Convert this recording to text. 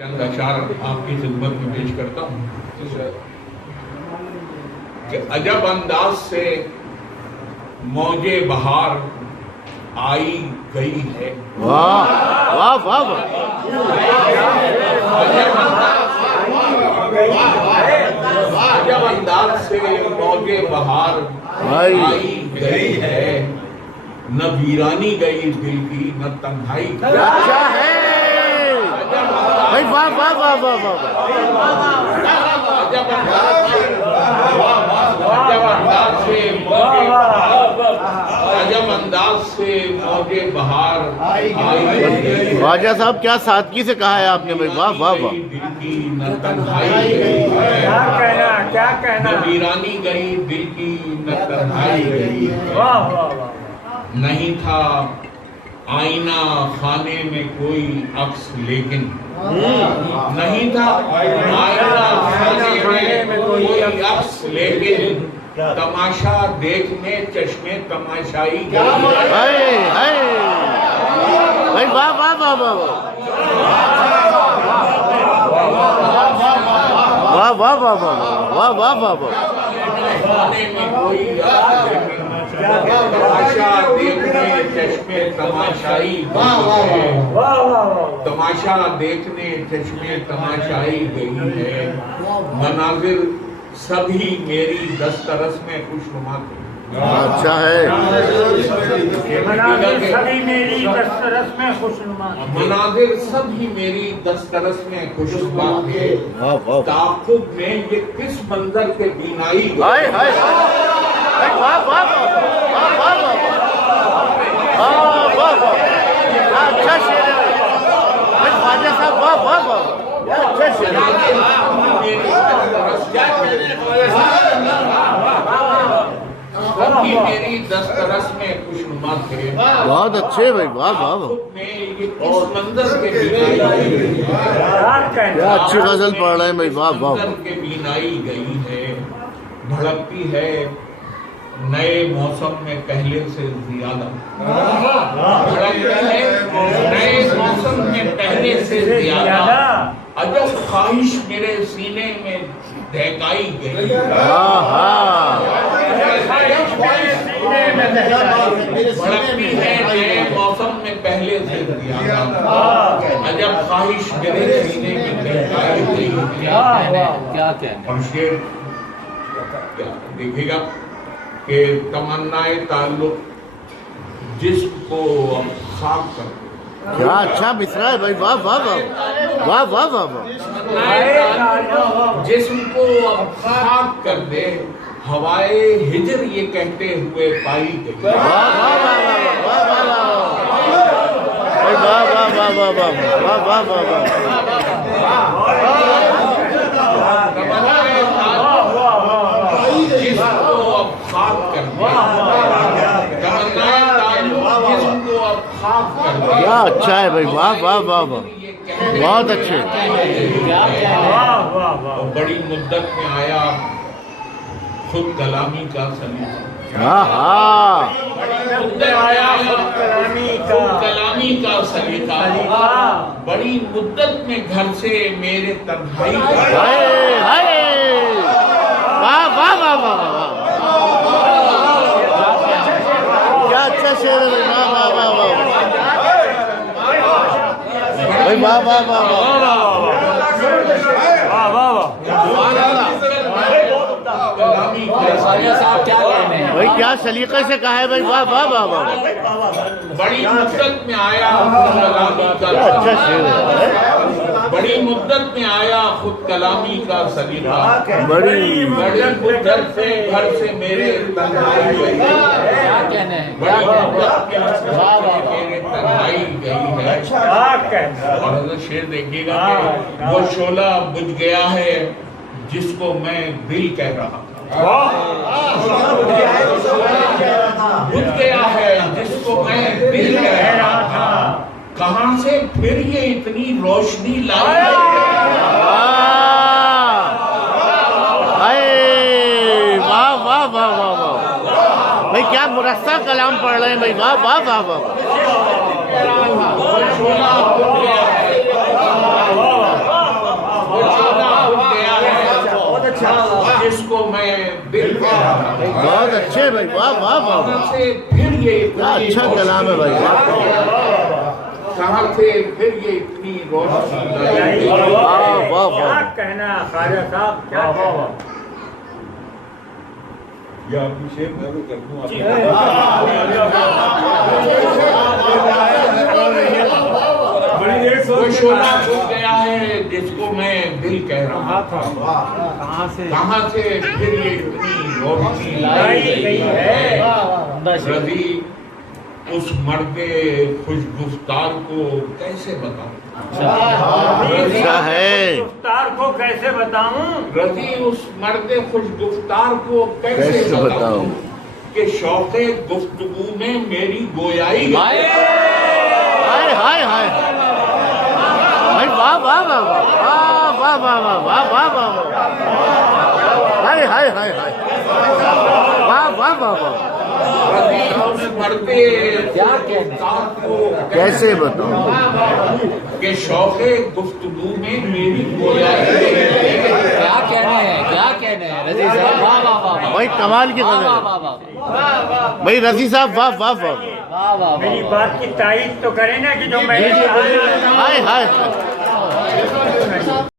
چند اشعار آپ کی خدمت میں پیش کرتا ہوں کہ عجب انداز سے موج بہار آئی گئی ہے. واہ واہ واہ واہ. عجب انداز سے موج بہار آئی گئی ہے. نہ ویرانی گئی دل کی نہ تنہائی. اچھا ہے بھائی. واہ واہ واہ واہ واہ. عجب انداز سے موج بہار آئی گئی. خواجہ صاحب کیا سادگی سے کہا ہے آپ نے بھائی. واہ واہ واہ. دل کی نہ تنہائی گئی ہے. کیا کہنا نہ ویرانی گئی دل کی نہ تنہائی گئی ہے. واہ واہ واہ. نہیں تھا آئینہ خانے میں کوئی عکس لیکن نہیں تھا آئینہ خانے میں کوئی عکس لیکن تماشا دیکھنے چشمے تماشائی گئی. ہائے ہائے بھائی. واہ واہ واہ واہ واہ. واہ واہ واہ واہ واہ واہ واہ واہ. خانے میں کوئی عکس لیکن تماشا دیکھنے چشمے تماشائی گئی ہے. تماشا دیکھنے چشمے تماشائی گئی ہے. مناظر سبھی میری دسترس میں خوشنما تھے. اچھا ہے. مناظر سبھی میری دسترس میں خوشنما. مناظر سبھی میری دسترس میں خوشنما تھے. واہ واہ. تعاقب میں یہ کس منظر کے بینائی گئی. ہائے ہائے. واہ واہ واہ واہ واہ واہ. اچھا شعر ہے بھائی. خواجہ صاحب واہ واہ واہ. اچھا شعر ہے. سبھی میری دسترس میں خوشنما تھے. بہت اچھے بھائی. واہ واہ واہ. میں یہ کس منظر کے بینائی گئی ہے. کیا اچھی غزل پڑھ رہے ہیں بھائی. واہ واہ منظر واہ. کے بینائی گئی ہے. بھڑکتی ہے نئے موسم میں پہلے سے زیادہ. بھڑکتی ہے نئے موسم میں پہلے سے زیادہ. عجب خواہش میرے سینے میں دہکائی گئی. ہاں ہاں. بھڑکتی ہے نئے موسم میں پہلے سے زیادہ. عجب خواہش میرے سینے میں دہکائی گئی. کیا کہنا. اور شعر دیکھیے گا کہ تمنائے تعلق جسم کو اب خاک کر دے. کیا اچھا مصرع ہے بھائی. واہ واہ واہ. واہ واہ واہ واہ. جسم کو اب خاک کر دے. ہوائے ہجر یہ کہتے ہوئے پائی گئی. واہ واہ واہ واہ واہ واہ واہ واہ واہ واہ واہ واہ واہ. جسم کو اب خاک کر دے. تمنائے تعلق جسم کو اب خاک کر دے. کیا اچھا ہے بھائی. واہ واہ واہ واہ. بہت اچھے. بڑی مدت میں آیا خود کلامی کا سلیقہ. ہاں ہاں. خود کلامی کا سلیقہ. بڑی مدت میں گھر سے میرے تنہائی کا. ہائے ہائے. واہ واہ واہ واہ واہ. کیا اچھا شعر ہے بھائی. واہ واہ واہ واہ بھائی. واہ واہ واہ واہ. کلامی کا بھائی کیا سلیقے سے کہا ہے بھائی. واہ واہ واہ واہ. بڑی مدت میں آیا خود کلامی کا کیا اچھا شعر ہے. بڑی مدت میں آیا خود کلامی کا سلیقہ. بڑی مدت سے گھر سے میرے تنہائی گئی. بڑی مدت کے گھر سے میرے تنہائی گئی ہے. اور حضرت شعر دیکھیے گا کہ وہ شعلہ بجھ گیا ہے جس کو میں دل کہہ رہا تھا. بجھ گیا ہے جس کو میں دل کہہ رہا تھا. کہاں سے پھر یہ اتنی روشنی لائی. واہ واہ واہ واہ واہ. بھائی کیا مرصع کلام پڑھ رہے ہیں بھائی. واہ واہ واہ واہ. جس کو میں دل کہہ رہا ہوں بہت اچھے بھائی واہ واہ واہ کہاں سے پھر یہ کیا اتنی اچھا کلام ہے بھائی واہ کہاں سے پھر یہ اتنی روشنی لائی واہ واہ کیا واہ کہنا خواجہ صاحب کیا کہنا یہ آپ کی شیخ میں تو کر دوں آپ بڑی دیر وہ سوچ شعلہ چھپ گیا ہے جس کو میں دل کہہ رہا ہوں کہاں سے کہاں سے پھر یہ اتنی روشنی لائی گئی ہے رضی اس مرد خوش گفتار کو کیسے بتاؤں اچھا ہے گفتار کو کیسے بتاؤں رضی اس مرد خوش گفتار کو کیسے کیسے بتاؤں بتاؤں کہ شوق گفتگو میں میری گویائی ہے ہائے ہائے ہائے بھائی واہ واہ واہ واہ واہ واہ واہ واہ واہ واہ ہائے ہائے ہائے ہائے واہ واہ واہ واہ رضی اس مرد گفتار کو کیسے بتاؤں کہ شوق گفتگو میں میری گویائی ہے کیا کہنے ہیں کیا کہنے ہیں رضی صاحب واہ واہ واہ بھائی کمال کی واہ غزل واہ ہے واہ واہ بھائی رضی صاحب واہ واہ واہ واہ واہ میری بات کی تائید تو کریں نا کہ جو میں ہائے ہائے